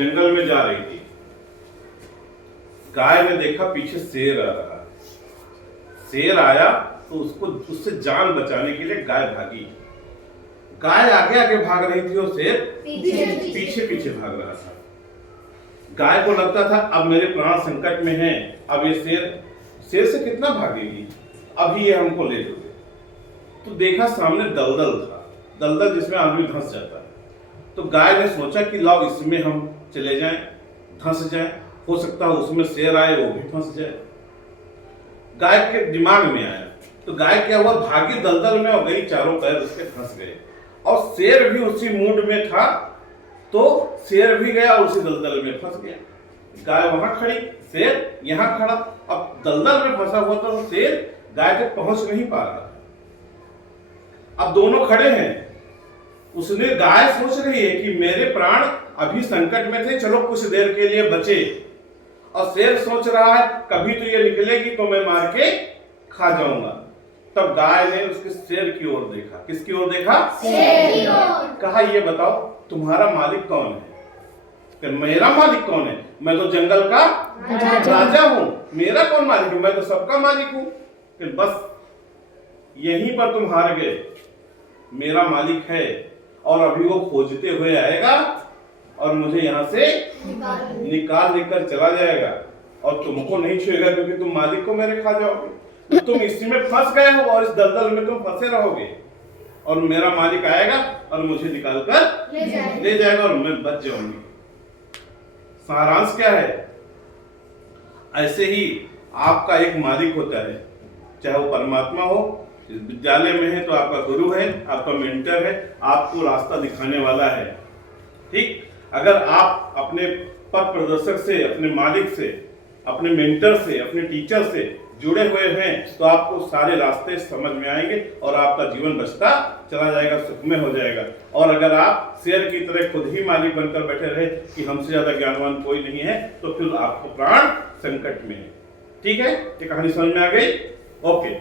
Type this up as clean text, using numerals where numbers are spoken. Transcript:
जंगल में जा रही थी। गाय ने देखा पीछे शेर आ रहा है। शेर आया तो उसको उससे जान बचाने के लिए गाय भागी। गाय आगे आगे भाग रही थी और शेर पीछे पीछे भाग रहा था। गाय को लगता था अब मेरे प्राण संकट में हैं, अब ये शेर से कितना भागेगी, अभी ये हमको ले लोगे। तो देखा सामने दलदल था, दलदल जिसमें आदमी धंस जाता है। तो गाय ने सोचा कि लाओ इसमें हम चले जाएं, धंस जाएं, हो सकता है उसमें शेर आए वो भी फंस जाए। गाय के दिमाग में आया तो गाय क्या हुआ, भागी दलदल में और गई, चारों पैर उसके फंस गए। और शेर भी उसी मूड में था तो शेर भी गया उसी दलदल में फंस गया। गाय वहां खड़ी, शेर यहां खड़ा। अब दलदल में फंसा हुआ था शेर गाय तक पहुंच नहीं पा रहा। अब दोनों खड़े हैं। उसने गाय सोच रही है कि मेरे प्राण अभी संकट में थे, चलो कुछ देर के लिए बचे। और शेर सोच रहा है कभी तो ये निकलेगी तो मैं मार के खा जाऊंगा। तब गाय ने उसके शेर की ओर देखा। किसकी ओर देखा? शेर की ओर। कहा ये बताओ तुम्हारा मालिक कौन है? कि मेरा मालिक कौन है? मैं तो जंगल का राजा हूं, मेरा कौन मालिक है? मैं तो सबका मालिक हूं। फिर बस यहीं पर तुम हार गए। मेरा मालिक है और अभी वो खोजते हुए आएगा और मुझे यहाँ से निकाल लेकर चला जाएगा और तुमको नहीं छुएगा क्योंकि तुम मालिक को मेरे खा जाओगे। तो तुम इसी में फंस गए हो और इस दलदल में तुम फंसे रहोगे और मेरा मालिक आएगा और मुझे निकाल कर ले जाएगा और मैं बच जाऊंगी। सारांश क्या है? ऐसे ही आपका एक मालिक होता है, चाहे वो परमात्मा हो, विद्यालय में है तो आपका गुरु है, आपका मेंटर है, आपको रास्ता दिखाने वाला है। ठीक, अगर आप अपने पथ प्रदर्शक से, अपने मालिक से, अपने मेंटर से, अपने टीचर से जुड़े हुए हैं तो आपको सारे रास्ते समझ में आएंगे और आपका जीवन बचता चला जाएगा, सुखमय हो जाएगा। और अगर आप शेर की तरह खुद ही मालिक बनकर बैठे रहे कि हमसे ज्यादा ज्ञानवान कोई नहीं है तो फिर आपको प्राण संकट में है। ठीक है, ये कहानी समझ में आ गई? ओके।